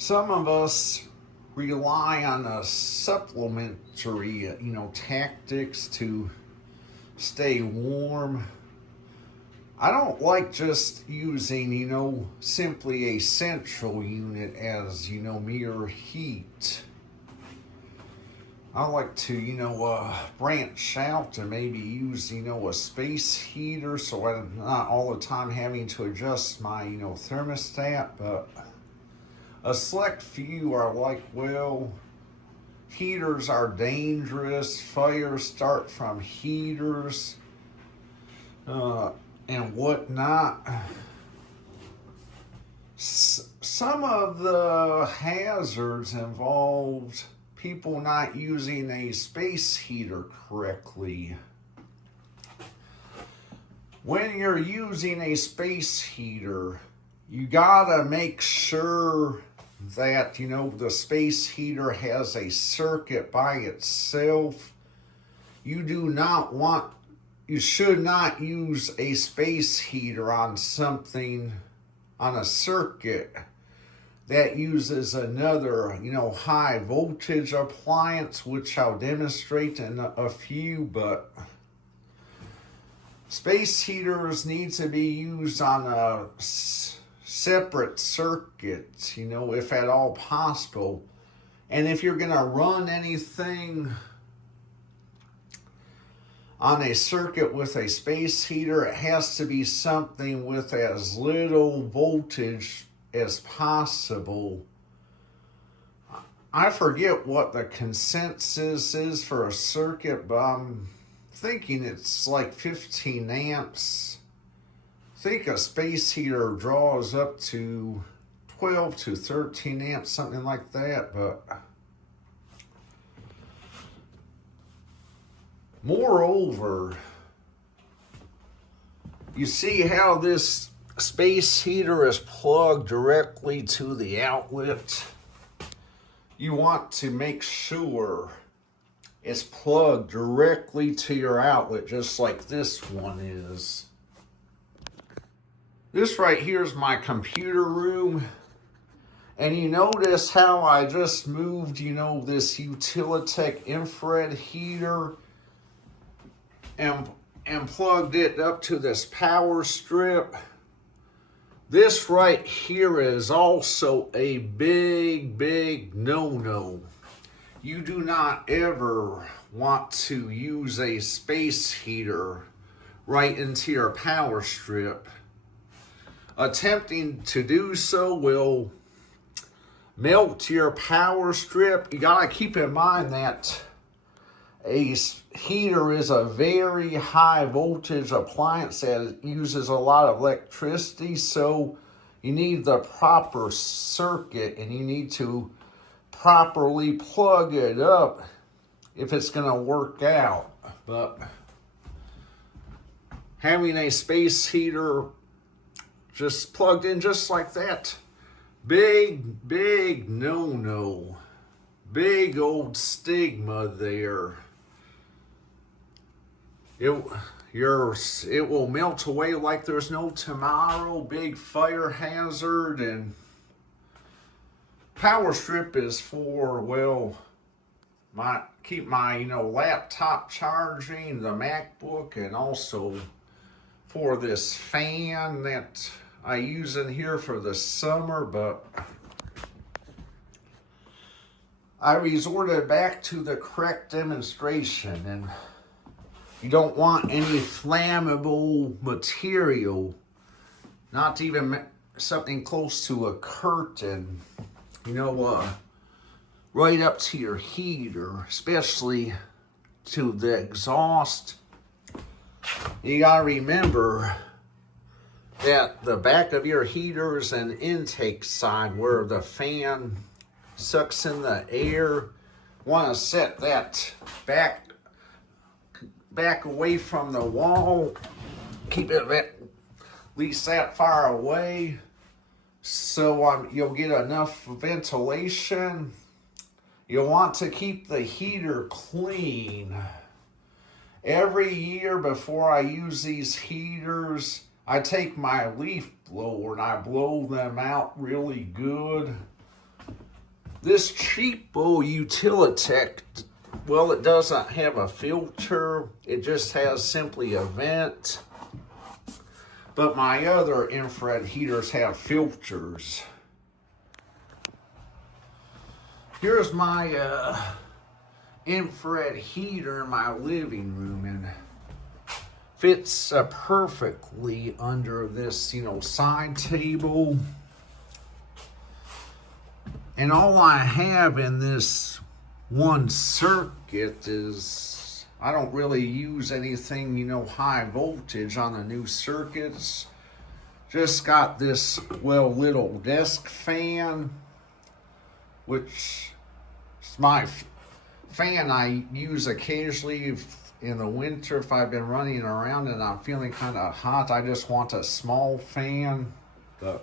Some of us rely on a supplementary, tactics to stay warm. I don't like just using, simply a central unit as, mere heat. I like to, branch out and maybe use, a space heater so I'm not all the time having to adjust my, thermostat. But a select few are like, well, heaters are dangerous, fires start from heaters, and whatnot. Some of the hazards involved people not using a space heater correctly. When you're using a space heater, you gotta make sure that, the space heater has a circuit by itself. You should not use a space heater on a circuit that uses another, high voltage appliance, which I'll demonstrate in a few. But space heaters need to be used on a separate circuit, if at all possible. And if you're going to run anything on a circuit with a space heater, it has to be something with as little voltage as possible. I forget what the consensus is for a circuit, but I'm thinking it's like 15 amps. I think a space heater draws up to 12 to 13 amps, something like that. But moreover, you see how this space heater is plugged directly to the outlet? You want to make sure it's plugged directly to your outlet, just like this one is. This right here is my computer room. And you notice how I just moved, this Utilitech infrared heater and plugged it up to this power strip. This right here is also a big no-no. You do not ever want to use a space heater right into your power strip. Attempting to do so will melt your power strip. You gotta keep in mind that a heater is a very high voltage appliance that uses a lot of electricity, so you need the proper circuit and you need to properly plug it up if it's going to work out. But having a space heater just plugged in just like that, big no-no. Big old stigma there. It will melt away like there's no tomorrow. Big fire hazard. And power strip is for, keep my laptop charging, the MacBook, and also for this fan that I use in here for the summer. But I resorted back to the correct demonstration, and you don't want any flammable material, not even something close to a curtain, right up to your heater, especially to the exhaust. You gotta remember that the back of your heater is an intake side where the fan sucks in the air. Want to set that back away from the wall. Keep it at least that far away, so you'll get enough ventilation. You'll want to keep the heater clean. Every year before I use these heaters, I take my leaf blower and I blow them out really good. This cheapo Utilitech, well, it doesn't have a filter. It just has simply a vent. But my other infrared heaters have filters. Here's my infrared heater in my living room, and fits perfectly under this, side table. And all I have in this one circuit is, I don't really use anything, high voltage on the new circuits. Just got this, little desk fan, which is my fan I use occasionally in the winter if I've been running around and I'm feeling kind of hot. I just want a small fan. The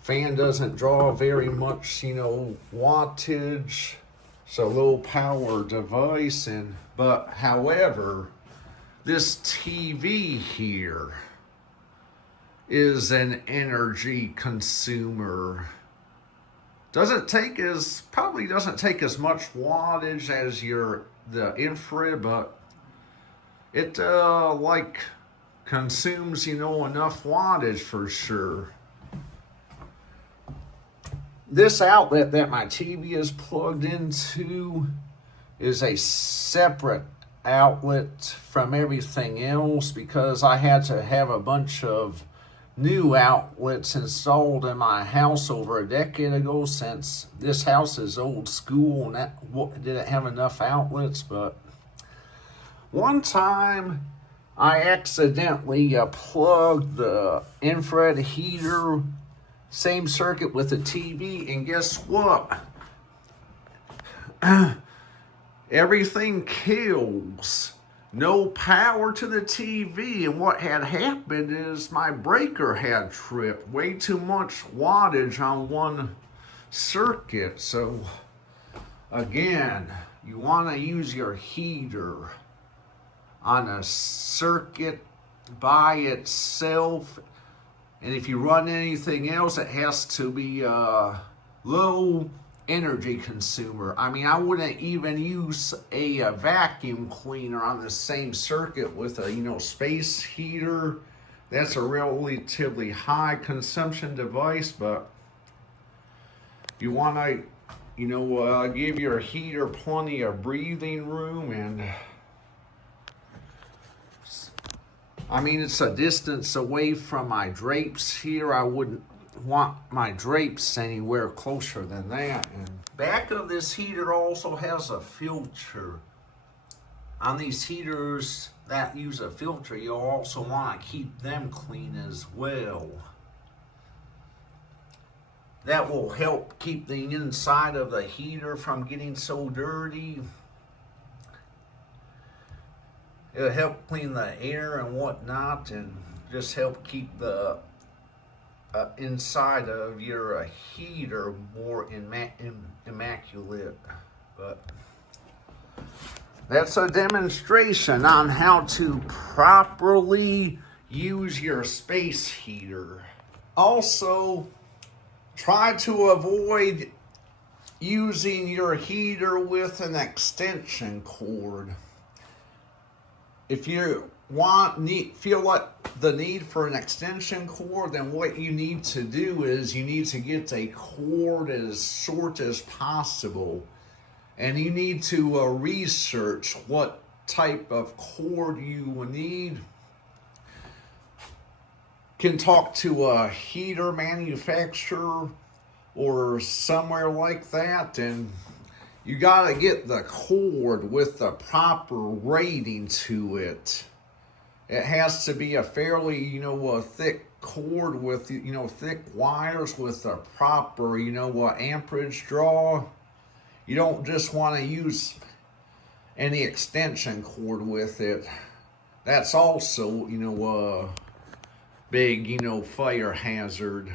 fan doesn't draw very much, wattage. It's a low power device, but however, this TV here is an energy consumer. Probably doesn't take as much wattage as the infrared, but it consumes, enough wattage for sure. This outlet that my TV is plugged into is a separate outlet from everything else because I had to have a bunch of new outlets installed in my house over a decade ago, since this house is old school and that didn't have enough outlets. But one time I accidentally plugged the infrared heater, same circuit with the TV, and guess what? Everything kills. No power to the TV, and what had happened is my breaker had tripped. Way too much wattage on one circuit. So again, you want to use your heater on a circuit by itself, and if you run anything else, it has to be low energy consumer. I mean, I wouldn't even use a vacuum cleaner on the same circuit with a space heater. That's a relatively high consumption device, but you want to give your heater plenty of breathing room. And I mean, it's a distance away from my drapes here. I wouldn't want my drapes anywhere closer than that. And back of this heater also has a filter. On these heaters that use a filter, you'll also want to keep them clean as well. That will help keep the inside of the heater from getting so dirty. It'll help clean the air and whatnot, and just help keep the inside of your heater more immaculate. But that's a demonstration on how to properly use your space heater. Also, try to avoid using your heater with an extension cord. If you feel like the need for an extension cord, then what you need to do is you need to get a cord as short as possible, and you need to research what type of cord you need. Can talk to a heater manufacturer or somewhere like that, and you gotta get the cord with the proper rating to it. It has to be a fairly, a thick cord with, thick wires with a proper, amperage draw. You don't just want to use any extension cord with it. That's also, a big, fire hazard.